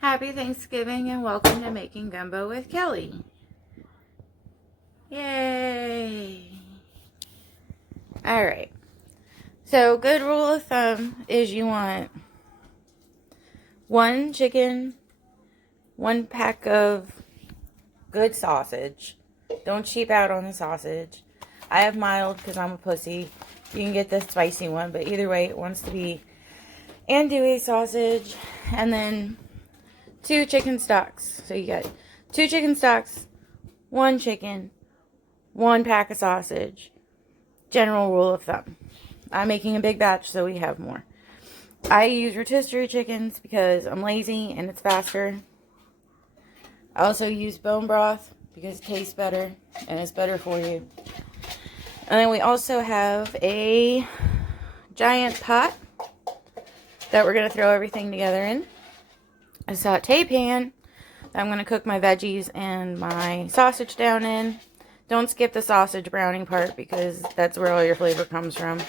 Happy Thanksgiving and welcome to Making Gumbo with Kelly. Yay! Alright, so good rule of thumb is you want 1 chicken, 1 pack of good sausage. Don't cheap out on the sausage. I have mild because I'm a pussy. You can get the spicy one, but either way it wants to be andouille sausage, and then 2 chicken stocks. So you got 2 chicken stocks, 1 chicken, 1 pack of sausage. General rule of thumb. I'm making a big batch, so we have more. I use rotisserie chickens because I'm lazy and it's faster. I also use bone broth because it tastes better and it's better for you. And then we also have a giant pot that we're going to throw everything together in. A saute pan that I'm going to cook my veggies and my sausage down in. Don't skip the sausage browning part because that's where all your flavor comes from.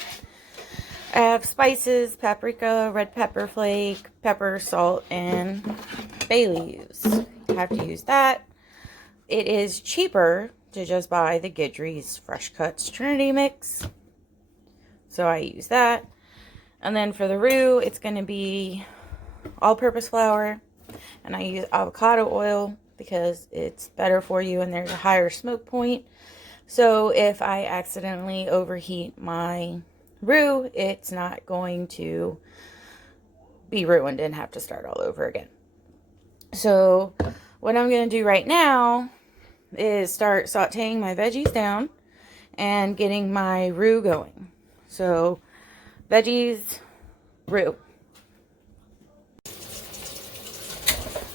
I have spices, paprika, red pepper flake, pepper, salt, and bay leaves. You have to use that. It is cheaper to just buy the Guidry's Fresh Cuts Trinity mix. So I use that. And then for the roux, it's going to be all-purpose flour. And I use avocado oil because it's better for you and there's a higher smoke point. So if I accidentally overheat my roux, it's not going to be ruined and have to start all over again. So what I'm going to do right now is start sauteing my veggies down and getting my roux going. So veggies, roux.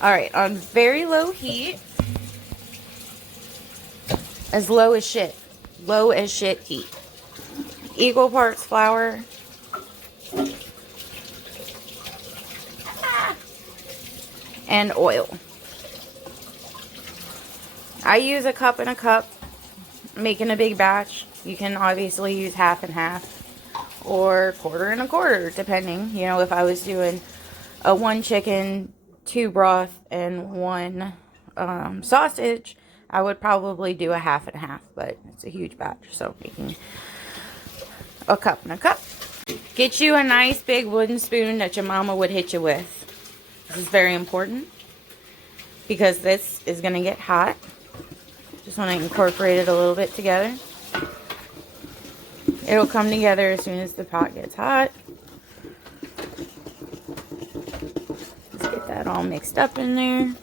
Alright, on very low heat. As low as shit. Low as shit heat. Equal parts flour. And oil. I use a cup and a cup. Making a big batch. You can obviously use half and half. Or quarter and a quarter, depending. You know, if I was doing a 1 chicken, 2 broth, and 1 sausage, I would probably do a half and half, but it's a huge batch, so making a cup and a cup. Get you a nice big wooden spoon that your mama would hit you with. This is very important because this is going to get hot. Just want to incorporate it a little bit together. It'll come together as soon as the pot gets hot. Let's get that all mixed up in there.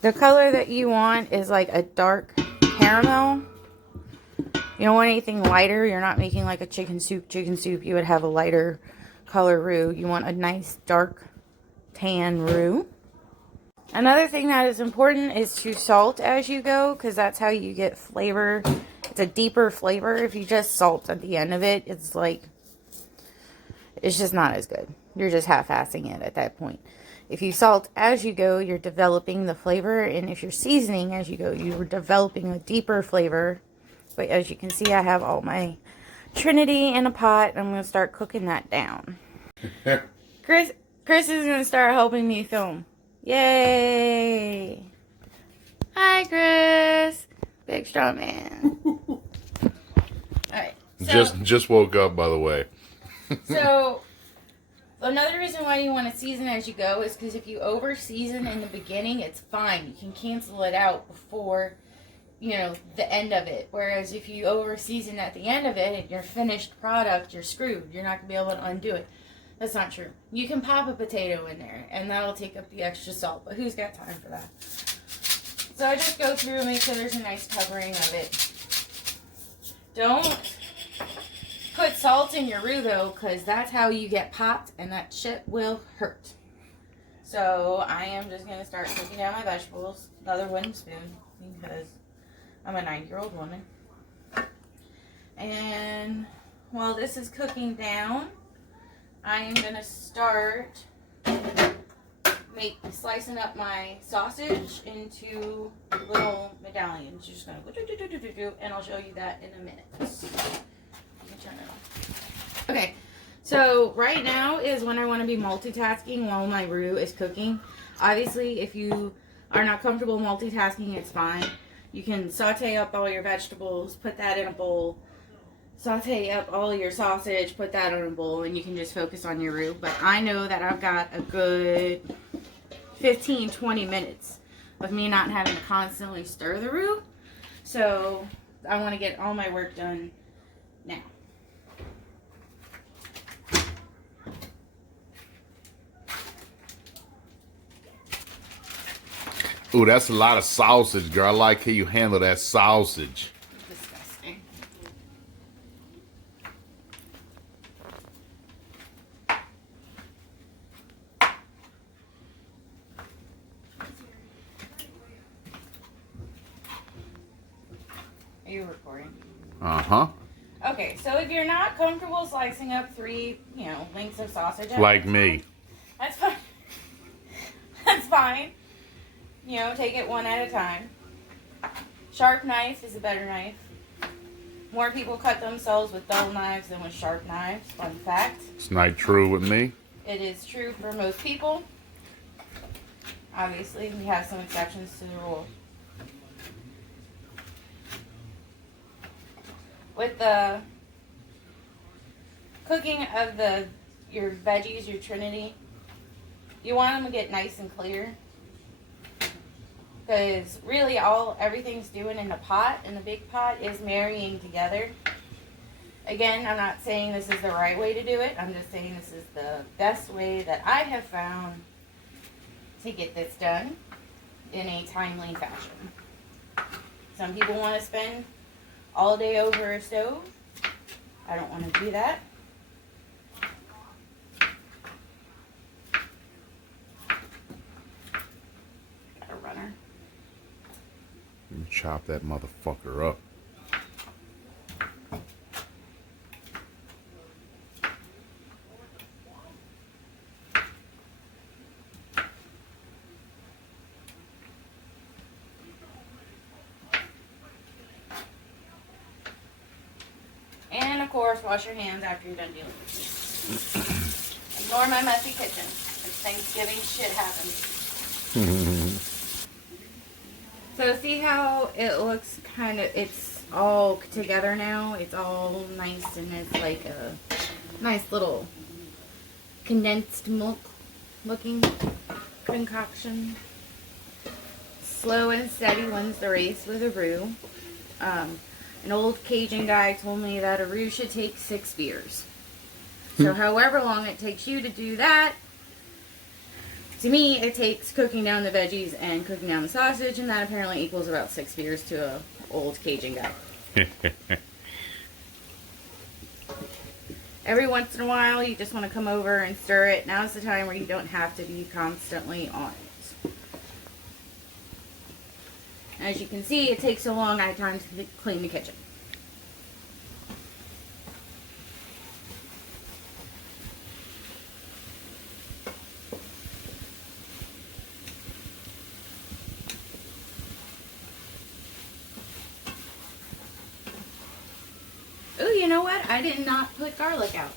The color that you want is like a dark caramel. You don't want anything lighter. You're not making like a chicken soup. You would have a lighter color roux. You want a nice dark tan roux. Another thing that is important is to salt as you go, because that's how you get flavor. It's a deeper flavor. If you just salt at the end of it, it's like, it's just not as good. You're just half-assing it at that point. If you salt as you go, you're developing the flavor. And if you're seasoning as you go, you're developing a deeper flavor. But as you can see, I have all my Trinity in a pot. I'm going to start cooking that down. Chris is going to start helping me film. Yay! Hi, Chris. Big strong man. Alright. So, just woke up, by the way. So, another reason why you want to season as you go is because if you over season in the beginning, it's fine. You can cancel it out before, you know, the end of it. Whereas if you over season at the end of it and your finished product, you're screwed. You're not going to be able to undo it. That's not true. You can pop a potato in there and that'll take up the extra salt. But who's got time for that? So I just go through and make sure there's a nice covering of it. Don't put salt in your roux though, because that's how you get popped and that shit will hurt. So I am just going to start cooking down my vegetables. Another wooden spoon because I'm a 9-year-old woman. And while this is cooking down, I am going to start slicing up my sausage into little medallions. You're just going to and I'll show you that in a minute. Let me turn it off. Okay, So right now is when I want to be multitasking while my roux is cooking. Obviously, if you are not comfortable multitasking, it's fine. You can saute up all your vegetables, put that in a bowl, saute up all your sausage, put that in a bowl, and you can just focus on your roux. But I know that I've got a good 15-20 minutes of me not having to constantly stir the roux. So I want to get all my work done now. Ooh, that's a lot of sausage, girl. I like how you handle that sausage. Disgusting. Are you recording? Uh-huh. Okay, so if you're not comfortable slicing up 3, lengths of sausage, Like me. That's fine. That's fine. Take it one at a time. Sharp knife is a better knife. More people cut themselves with dull knives than with sharp knives. Fun fact. It's not true with me. It is true for most people. Obviously, we have some exceptions to the rule. With the cooking of your veggies, your trinity, you want them to get nice and clear. Because really everything's doing in the big pot, is marrying together. Again, I'm not saying this is the right way to do it. I'm just saying this is the best way that I have found to get this done in a timely fashion. Some people want to spend all day over a stove. I don't want to do that. Got a runner. You chop that motherfucker up. And of course, wash your hands after you're done dealing with it. Ignore my messy kitchen. It's Thanksgiving, shit happens. So see how it looks it's all together now? It's all nice and it's like a nice little condensed milk looking concoction. Slow and steady wins the race with a roux. An old Cajun guy told me that a roux should take 6 beers. So however long it takes you to do that, to me, it takes cooking down the veggies and cooking down the sausage, and that apparently equals about 6 beers to a old Cajun guy. Every once in a while, you just want to come over and stir it. Now's the time where you don't have to be constantly on it. As you can see, it takes so long, I have time to clean the kitchen. Oh, you know what? I did not put garlic out.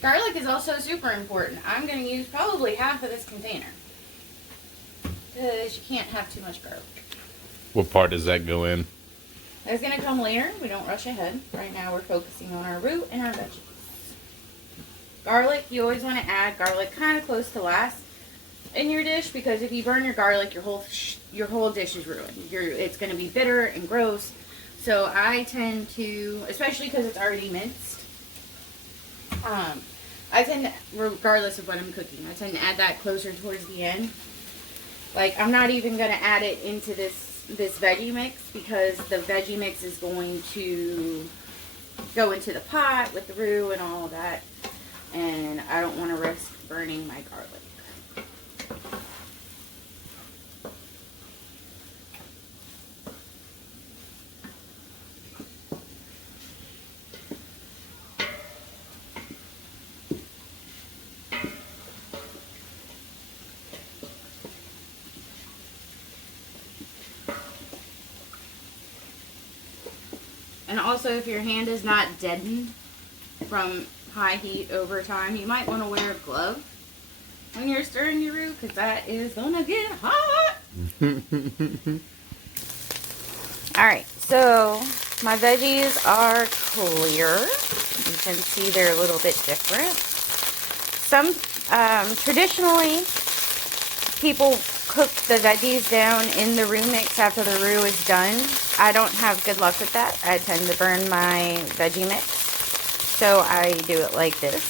Garlic is also super important. I'm going to use probably half of this container. Because you can't have too much garlic. What part does that go in? That's going to come later. We don't rush ahead. Right now we're focusing on our roux and our veggies. Garlic, you always want to add garlic kind of close to last in your dish, because if you burn your garlic, your whole dish is ruined. It's going to be bitter and gross. So I tend to, especially because it's already minced, I tend to, regardless of what I'm cooking, I tend to add that closer towards the end. Like, I'm not even going to add it into this veggie mix, because the veggie mix is going to go into the pot with the roux and all of that. And I don't want to risk burning my garlic. And also, if your hand is not deadened from high heat over time, you might want to wear a glove when you're stirring your roux, because that is gonna get hot. Alright, so my veggies are clear. You can see they're a little bit different. Some traditionally people cook the veggies down in the roux mix after the roux is done. I don't have good luck with that. I tend to burn my veggie mix, so I do it like this.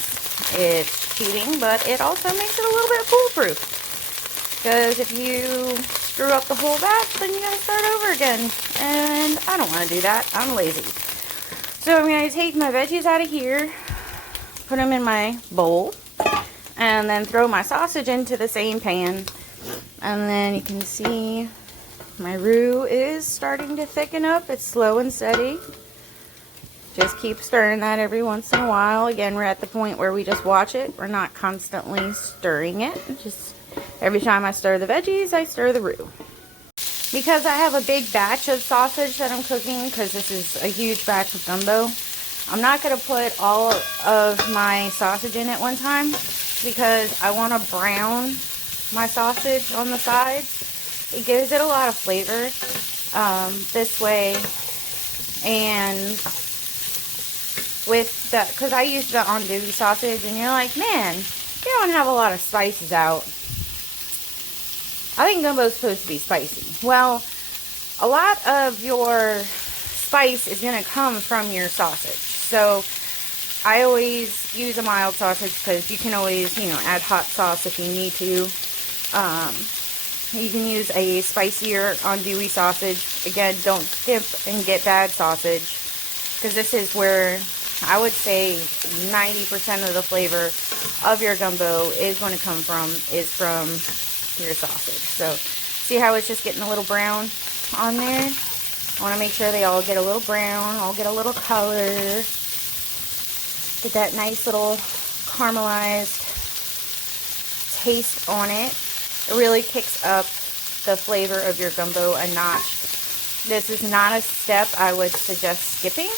It's cheating, but it also makes it a little bit foolproof, because if you screw up the whole batch, then you gotta start over again, and I don't want to do that. I'm lazy. So I'm going to take my veggies out of here, put them in my bowl, and then throw my sausage into the same pan. And then you can see my roux is starting to thicken up. It's slow and steady. Just keep stirring that every once in a while. Again, we're at the point where we just watch it. We're not constantly stirring it. Just every time I stir the veggies, I stir the roux. Because I have a big batch of sausage that I'm cooking, because this is a huge batch of gumbo, I'm not going to put all of my sausage in at one time, because I want to brown my sausage on the sides. It gives it a lot of flavor this way. And with the, because I use the andouille sausage, and you're like, man, you don't have a lot of spices out. I think gumbo is supposed to be spicy. Well, a lot of your spice is going to come from your sausage. So I always use a mild sausage, because you can always, you know, add hot sauce if you need to. You can use a spicier andouille sausage. Again, don't skip and get bad sausage, because this is where I would say 90% of the flavor of your gumbo is going to come from, your sausage. So see how it's just getting a little brown on there? I want to make sure they all get a little brown, all get a little color. Get that nice little caramelized taste on it. It really kicks up the flavor of your gumbo a notch. This is not a step I would suggest skipping,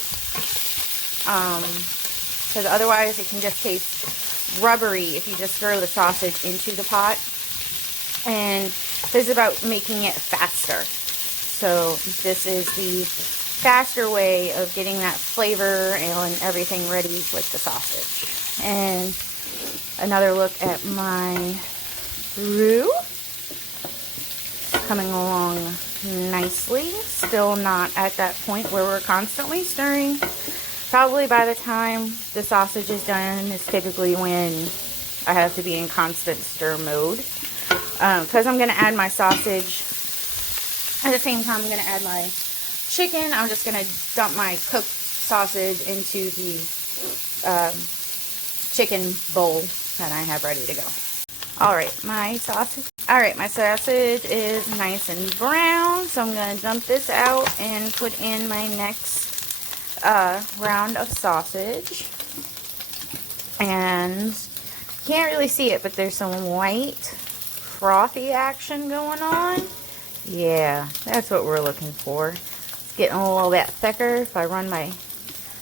because otherwise it can just taste rubbery if you just throw the sausage into the pot. And this is about making it faster. So this is the faster way of getting that flavor and everything ready with the sausage. And another look at my roux. Coming along nicely. Still not at that point where we're constantly stirring. Probably by the time the sausage is done is typically when I have to be in constant stir mode. Because I'm going to add my sausage at the same time I'm going to add my chicken. I'm just going to dump my cooked sausage into the chicken bowl that I have ready to go. Alright, my sausage is nice and brown, so I'm going to dump this out and put in my next round of sausage. And you can't really see it, but there's some white frothy action going on. Yeah, that's what we're looking for. It's getting a little bit thicker. If I run my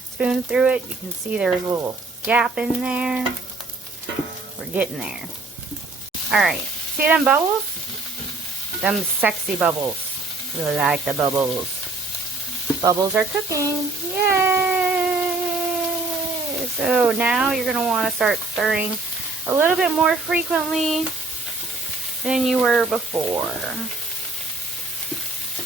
spoon through it, you can see there's a little gap in there. We're getting there. Alright, see them bubbles? Them sexy bubbles. We like the bubbles. Bubbles are cooking. Yay! So now you're going to want to start stirring a little bit more frequently than you were before.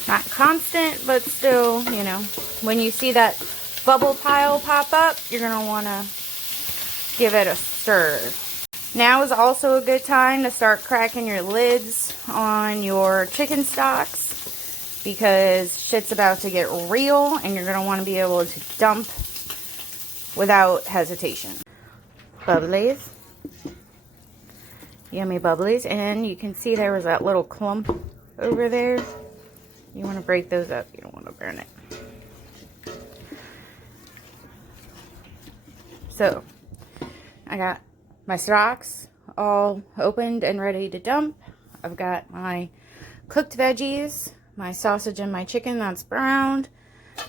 Not constant, but still, you know, when you see that bubble pile pop up, you're going to want to give it a stir. Now is also a good time to start cracking your lids on your chicken stocks, because shit's about to get real and you're going to want to be able to dump without hesitation. Bubblies. Yummy bubblies. And you can see there was that little clump over there. You want to break those up. You don't want to burn it. So, I got my stocks all opened and ready to dump. I've got my cooked veggies, my sausage and my chicken that's browned.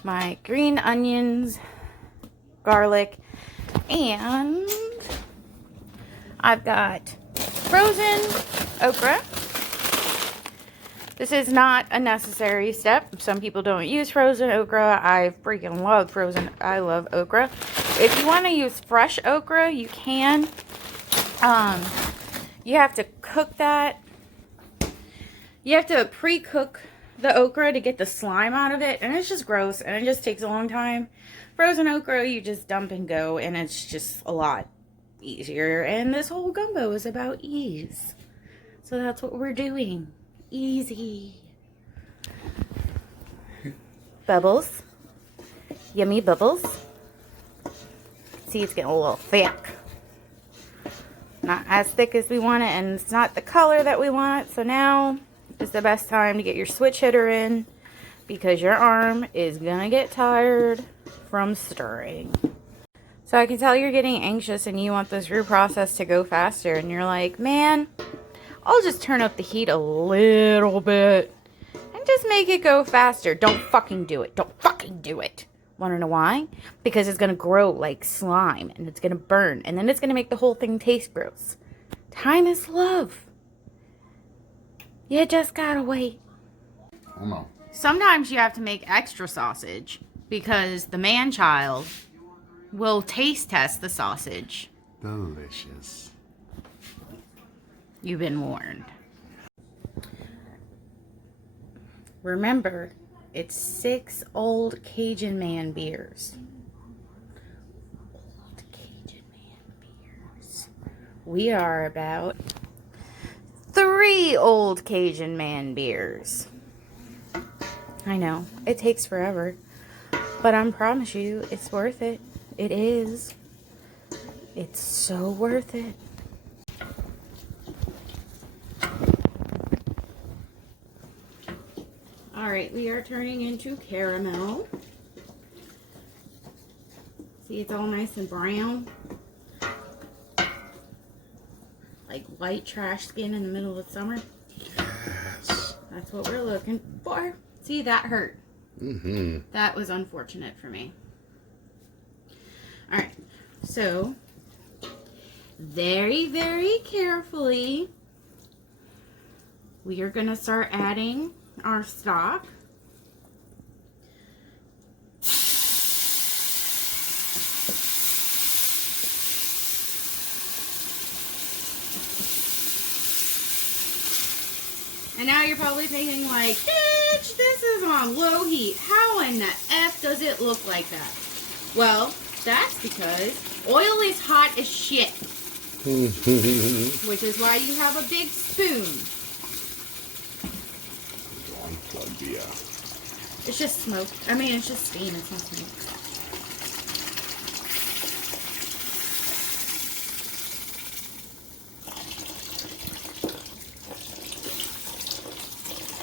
my green onions, garlic, and I've got frozen okra. This is not a necessary step. Some people don't use frozen okra. I freaking love I love okra. If you want to use fresh okra, you can. You have to cook that. You have to pre-cook the okra to get the slime out of it, and it's just gross, and it just takes a long time. Frozen okra, you just dump and go, and it's just a lot easier. And this whole gumbo is about ease. So that's what we're doing. Easy. Bubbles. Yummy bubbles. See, it's getting a little thick. Not as thick as we want it, and it's not the color that we want. So now is the best time to get your switch hitter in, because your arm is gonna get tired from stirring. So I can tell you're getting anxious and you want this roux process to go faster, and you're like, man, I'll just turn up the heat a little bit and just make it go faster. Don't fucking do it. Don't fucking do it. Want to know why? Because it's going to grow like slime and it's going to burn, and then it's going to make the whole thing taste gross. Time is love. You just gotta wait. I don't know. Sometimes you have to make extra sausage because the man-child will taste test the sausage. Delicious. You've been warned. Remember, it's 6 old Cajun man beers. Old Cajun man beers. We are about 3 old Cajun man beers. I know, it takes forever, but I promise you, it's worth it. It is. It's so worth it. Alright, we are turning into caramel. See, it's all nice and brown. Like white trash skin in the middle of summer. Yes. That's what we're looking for. See, that hurt. Mm-hmm. That was unfortunate for me. Alright, so very, very carefully, we are going to start adding our stock. And now you're probably thinking like, bitch, this is on low heat. How in the F does it look like that? Well, that's because oil is hot as shit. Which is why you have a big spoon. Unplug the It's just smoke. I mean, it's just steam. It's not smoke.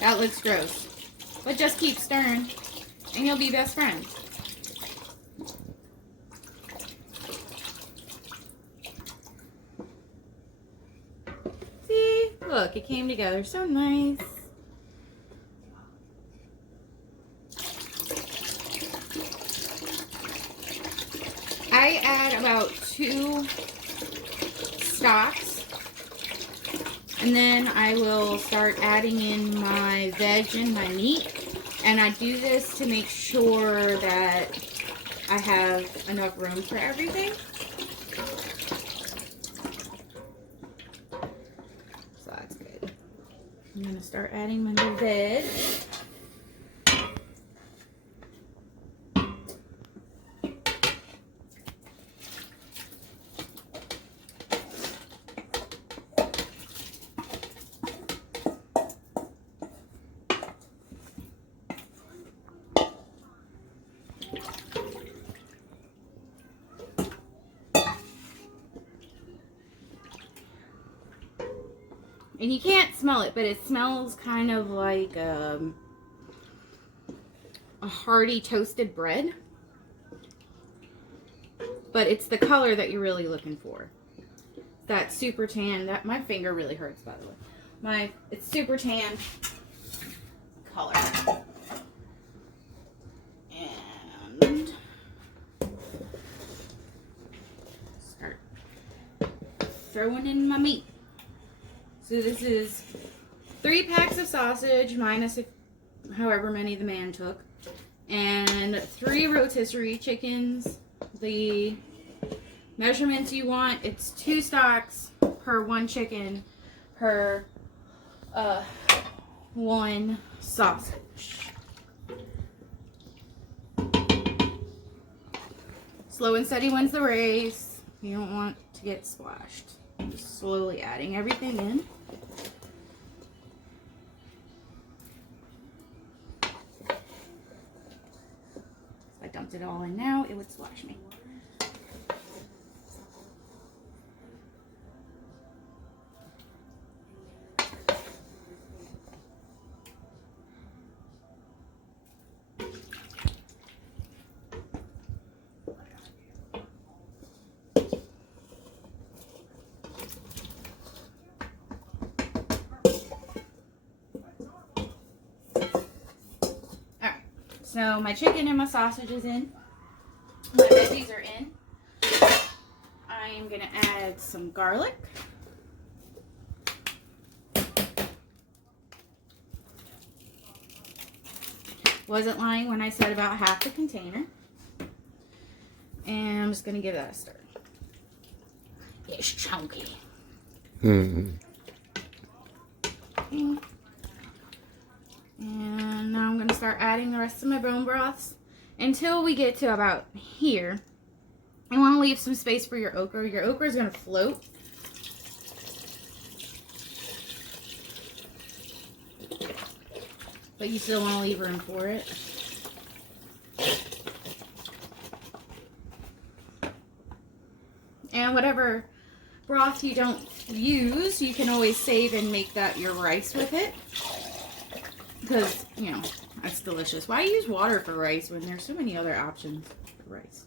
That looks gross. But just keep stirring, and you'll be best friends. See? Look, it came together so nice. I add about 2 stocks. And then I will start adding in my veg and my meat. And I do this to make sure that I have enough room for everything. So that's good. I'm going to start adding my new veg. And you can't smell it, but it smells kind of like a hearty toasted bread. But it's the color that you're really looking for. That super tan, that my finger really hurts, by the way. It's super tan color. And throwing in my meat. So this is 3 packs of sausage, minus however many the man took, and 3 rotisserie chickens. The measurements you want, it's 2 stocks per 1 chicken per 1 sausage. Slow and steady wins the race. You don't want to get splashed. Just slowly adding everything in. If I dumped it all in now, it would splash me. So my chicken and my sausage is in. My veggies are in. I am going to add some garlic. Wasn't lying when I said about half the container. And I'm just going to give that a stir. It's chunky. Mm-hmm. Okay. And now I'm going to start adding the rest of my bone broths until we get to about here. You want to leave some space for your okra. Your okra is going to float. But you still want to leave room for it. And whatever broth you don't use, you can always save and make that your rice with it. Because, you know, that's delicious. Why use water for rice when there's so many other options for rice?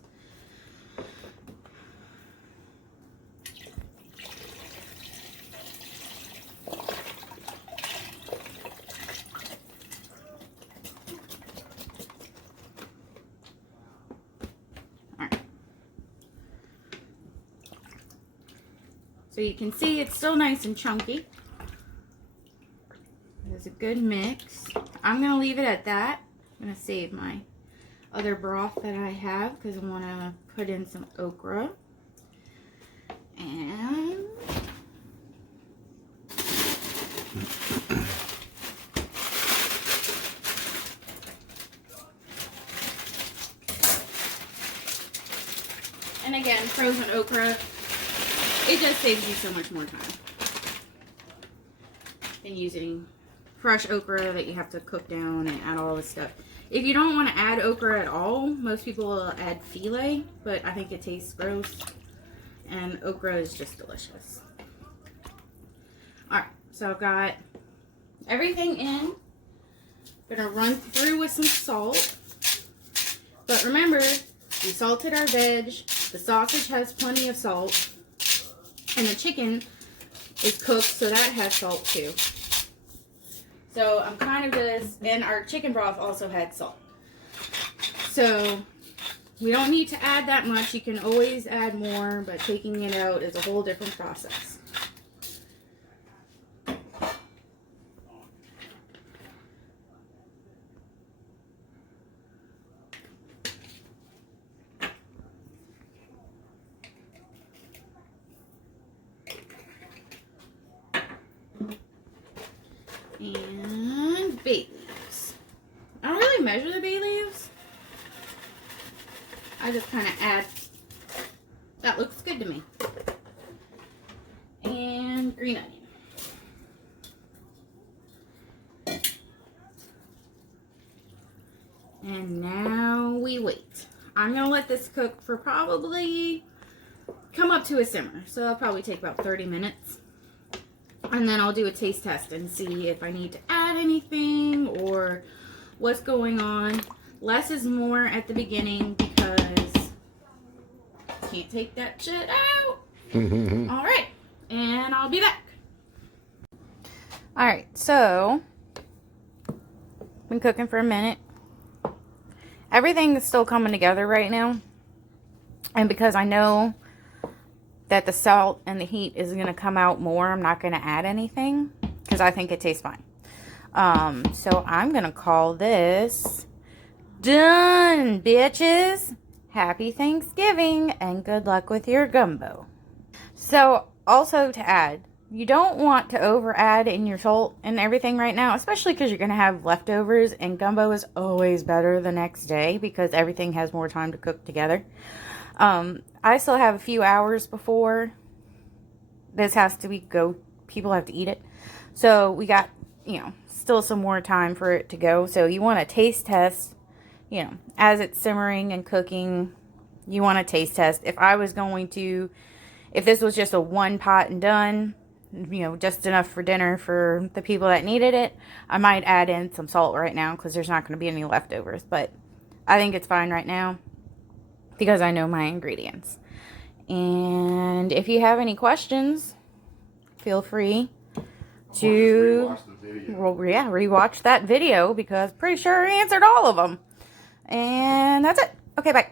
Alright. So you can see it's still nice and chunky. It's a good mix. I'm going to leave it at that. I'm going to save my other broth that I have because I want to put in some okra. And again, frozen okra, it just saves you so much more time than using fresh okra that you have to cook down and add all this stuff. If you don't want to add okra at all, most people will add filet, but I think it tastes gross, and okra is just delicious. Alright, so I've got everything in. I'm going to run through with some salt. But remember, we salted our veg, the sausage has plenty of salt, and the chicken is cooked, so that has salt too. So I'm kind of just, and our chicken broth also had salt. So we don't need to add that much. You can always add more, but taking it out is a whole different process. And bay leaves. I don't really measure the bay leaves. I just kind of add. That looks good to me. And green onion. And now we wait. I'm going to let this cook for probably come up to a simmer. So it'll probably take about 30 minutes. And then I'll do a taste test and see if I need to add anything or what's going on. Less is more at the beginning because I can't take that shit out. All right, and I'll be back. All right, so been cooking for a minute. Everything is still coming together right now. And because I know that the salt and the heat is going to come out more, I'm not going to add anything because I think it tastes fine. So I'm going to call this done, bitches. Happy Thanksgiving and good luck with your gumbo. So also to add, you don't want to over add in your salt and everything right now, especially because you're going to have leftovers, and gumbo is always better the next day because everything has more time to cook together. I still have a few hours before this has to people have to eat it. So we got, still some more time for it to go. So you want to taste test, as it's simmering and cooking, you want to taste test. If this was just a one pot and done, just enough for dinner for the people that needed it, I might add in some salt right now because there's not going to be any leftovers. But I think it's fine right now because I know my ingredients. And if you have any questions, feel free to rewatch that video because pretty sure I answered all of them. And that's it. Okay, bye.